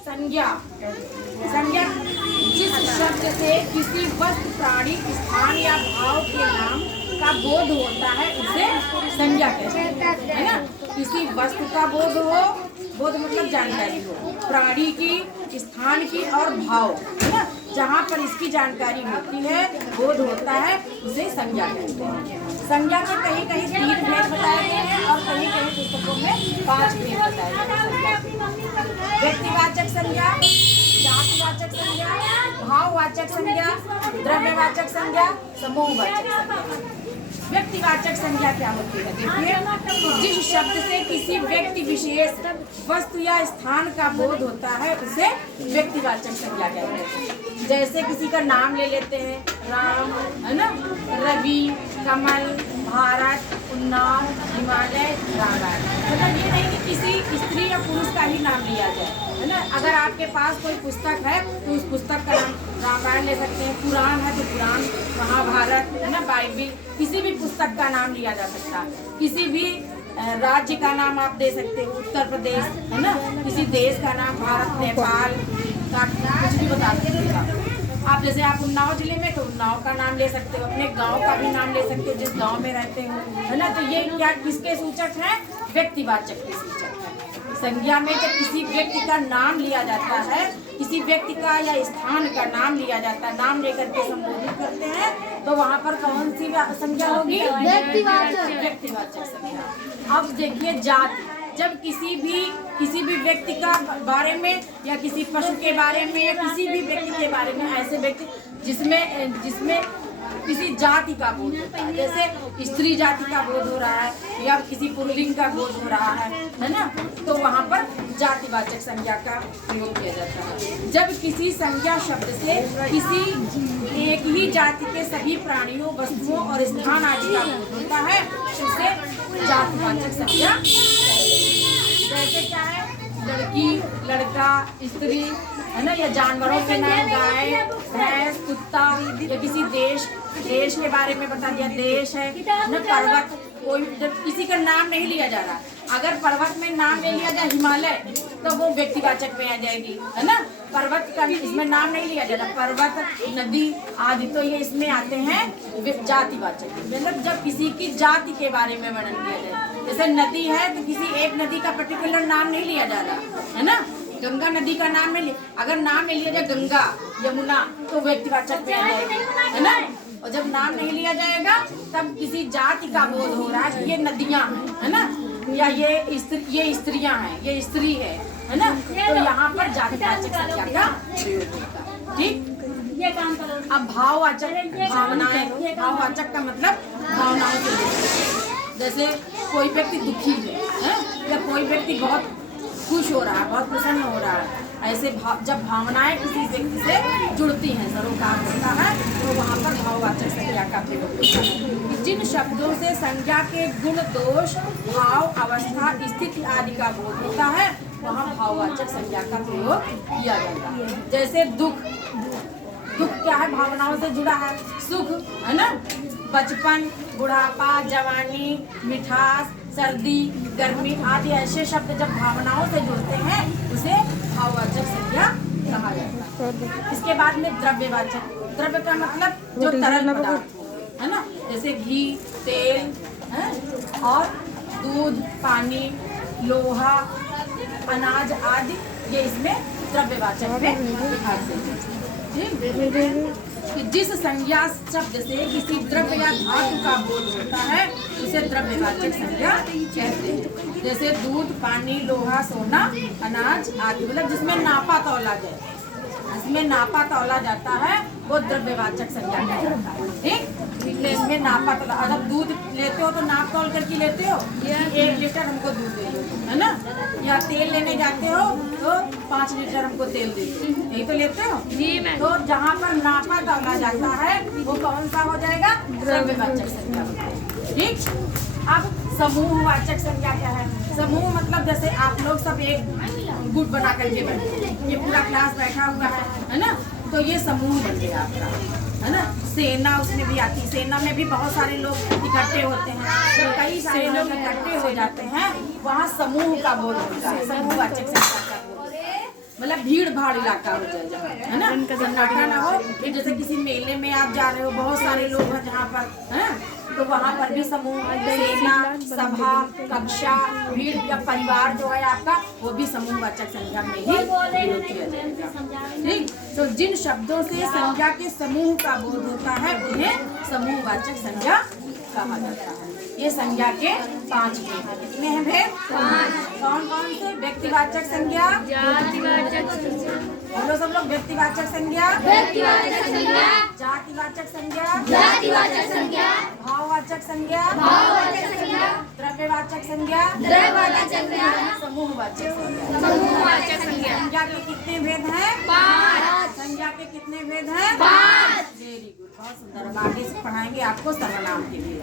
संज्ञा। संज्ञा जिस शब्द से किसी वस्तु, प्राणी, स्थान या भाव के नाम का बोध होता है उसे संज्ञा कहते हैं, है ना। किसी वस्तु का बोध हो, बोध मतलब जानकारी हो, प्राणी की, स्थान की और भाव, है ना, जहाँ पर इसकी जानकारी होती है, बोध होता है, उसे संज्ञा कहते हैं। संज्ञा के कहीं कहीं 3 भेद बताए गए हैं और कहीं कहीं पुस्तकों में 5 भेद बताए गए हैं। व्यक्तिवाचक संज्ञा, जातिवाचक संज्ञा, भाववाचक संज्ञा, द्रव्यवाचक संज्ञा, समूहवाचक संज्ञा। व्यक्तिवाचक संज्ञा क्या होती है? देखिए, जिस शब्द से किसी व्यक्ति विशेष, वस्तु या स्थान का बोध होता है उसे व्यक्तिवाचक संज्ञा कहते हैं। जैसे किसी का नाम ले लेते हैं, राम, है ना, रवि, कमल, भारत, उन्नाव, हिमालय, रामायण। मतलब ये नहीं कि किसी स्त्री या पुरुष का ही नाम लिया जाए, है ना। अगर आपके पास कोई पुस्तक है तो उस पुस्तक का नाम रामायण ले सकते हैं, पुराण है तो पुराण, महाभारत, है ना, बाइबिल, किसी भी पुस्तक का नाम लिया जा सकता है। किसी भी राज्य का नाम आप दे सकते हो, उत्तर प्रदेश, है ना, किसी देश का नाम भारत, नेपाल का कुछ भी बता सकते हो आप। जैसे आप उन्नाव जिले में तो उन्नाव का नाम ले सकते हो, अपने गांव का भी नाम ले सकते हो जिस गांव में रहते हो, है ना। तो ये क्या किसके सूचक है? व्यक्तिवाचक के सूचक है। संज्ञा में जब किसी व्यक्ति का नाम लिया जाता है, किसी व्यक्ति का या स्थान का नाम लिया जाता है, नाम लेकर के संबोधित करते हैं, तो वहाँ पर कौन सी संज्ञा होगी? व्यक्तिवाचक संज्ञा। अब देखिए जाति, जब किसी भी व्यक्ति का बारे में या किसी पशु के बारे में या किसी भी व्यक्ति के बारे में, ऐसे व्यक्ति जिसमें किसी जाति का बोध होता है, जैसे स्त्री जाति का बोध हो रहा है या किसी पुल्लिंग का बोध हो रहा है ना, तो वहाँ पर जातिवाचक संज्ञा का प्रयोग किया जाता है। जब किसी संज्ञा शब्द से किसी एक ही जाति के सभी प्राणियों, वस्तुओं और स्थान आदि का बोध होता है उसे जातिवाचक संज्ञा। जैसे क्या है? लड़की, लड़का, स्त्री, है ना, या जानवरों के नाम गाय, भैंस, कुत्ता, या किसी देश के बारे में बता दिया, देश है ना, पर्वत, कोई किसी का नाम नहीं लिया जा रहा। अगर पर्वत में नाम ले लिया जाए हिमालय तो वो व्यक्तिवाचक में आ जाएगी, है ना। पर्वत का इसमें नाम नहीं लिया जा रहा, पर्वत, नदी आदि, तो ये इसमें आते हैं जातिवाचक। मतलब जब किसी की जाति के बारे में वर्णन किया जाए, जैसे नदी है तो किसी एक नदी का पर्टिकुलर नाम नहीं लिया जा रहा, है ना। गंगा नदी का नाम नहीं, अगर नाम ले लिया जाए गंगा, यमुना, तो व्यक्तिवाचक में आ जाएगी, है ना। और जब नाम नहीं लिया जाएगा तब किसी जाति का बोध हो रहा है, ये नदियां, है ना, या ये स्त्रियां हैं, ये स्त्री है ना, तो यहाँ पर जातिवाचक संज्ञा का प्रयोग होता है। ठीक। अब भाववाचक, भावनाएं। भाववाचक का मतलब भावनाओं से, जैसे कोई व्यक्ति दुखी है या कोई व्यक्ति बहुत खुश हो रहा है, बहुत प्रसन्न हो रहा है, ऐसे जब भावनाएं किसी व्यक्ति से जुड़ती हैं, सरोकार होता है, तो वहाँ पर भाववाचक संज्ञा का प्रयोग होता है। जिन शब्दों से संज्ञा के गुण, दोष, भाव, अवस्था, स्थिति आदि का बोध होता है वहाँ भाववाचक संज्ञा का प्रयोग किया जाता है। जैसे दुख, दुख क्या है? भावनाओं से जुड़ा है। सुख, है ना, बचपन, बुढ़ापा, जवानी, मिठास, सर्दी, गर्मी आदि ऐसे शब्द जब भावनाओं से जुड़ते हैं उसे भाववाचक संज्ञा कहा जाता है। इसके बाद में द्रव्यवाचक। द्रव्य का मतलब जो तरल पदार्थ, है ना, जैसे घी, तेल, और दूध, पानी, लोहा, अनाज आदि, ये इसमें द्रव्यवाचक में दिखाते हैं। जिस संज्ञा शब्द से किसी द्रव्य या धातु का बोध होता है उसे द्रव्यवाचक संज्ञा कहते हैं। जैसे दूध, पानी, लोहा, सोना, अनाज आदि, मतलब जिसमें नापा तौला जाए, जिसमें नापा तौला जाता है वो द्रव्यवाचक संज्ञा कहलाता है। ठीक, इसमें नापा तौला, अगर दूध लेते हो तो नाप तौल करके लेते हो, 1 लीटर हमको दूध दे दो, है ना, या तेल लेने जाते हो तो 5 लीटर हमको तेल दे दो, यही तो लेते हो जी। तो जहाँ पर नापा तौला जाता है वो कौन सा हो जाएगा? द्रव्यवाचक संज्ञा। ठीक। अब समूहवाचक संज्ञा क्या है? समूह मतलब जैसे आप लोग सब एक गुट बना करके बैठे, ये पूरा क्लास बैठा हुआ है ना, तो ये समूह बन गया आपका, है ना। सेना उसमें भी आती है, सेना में भी बहुत सारे लोग इकट्ठे होते हैं, तो कई सारे लोग इकट्ठे हो जाते हैं, वहाँ समूह का बोध होता है, समूहवाचक संज्ञा का बोध। मतलब भीड़ भाड़ इलाका हो जाए जहाँ, है ना, सन्नाटा ना हो। कि जैसे किसी मेले में आप जा रहे हो, बहुत सारे लोग हैं जहाँ पर, है, तो वहाँ पर भी समूह, सेना, सभा, कक्षा, भीड़ या परिवार जो है आपका, वो भी समूहवाचक संज्ञा में ही प्रयोग किया जाएगा। ठीक, तो जिन शब्दों से संज्ञा के समूह का बोध होता है उन्हें समूहवाचक संज्ञा कहा जाता है। ये संज्ञा के 5 भेद हैं। कितने हैं भेद? 5। कौन कौन से? व्यक्तिवाचक संज्ञा, बोलो सब लोग। व्यक्तिवाचक संज्ञा, जातिवाचक संज्ञा, भाववाचक संज्ञा, द्रव्यवाचक संज्ञा, समूहवाचक संज्ञा। संज्ञा के कितने भेद हैं? 5। संज्ञा के कितने भेद हैं? 5। वेरी गुड, बहुत सुंदर। अब आगे से पढ़ाएंगे आपको सर्वनाम के लिए।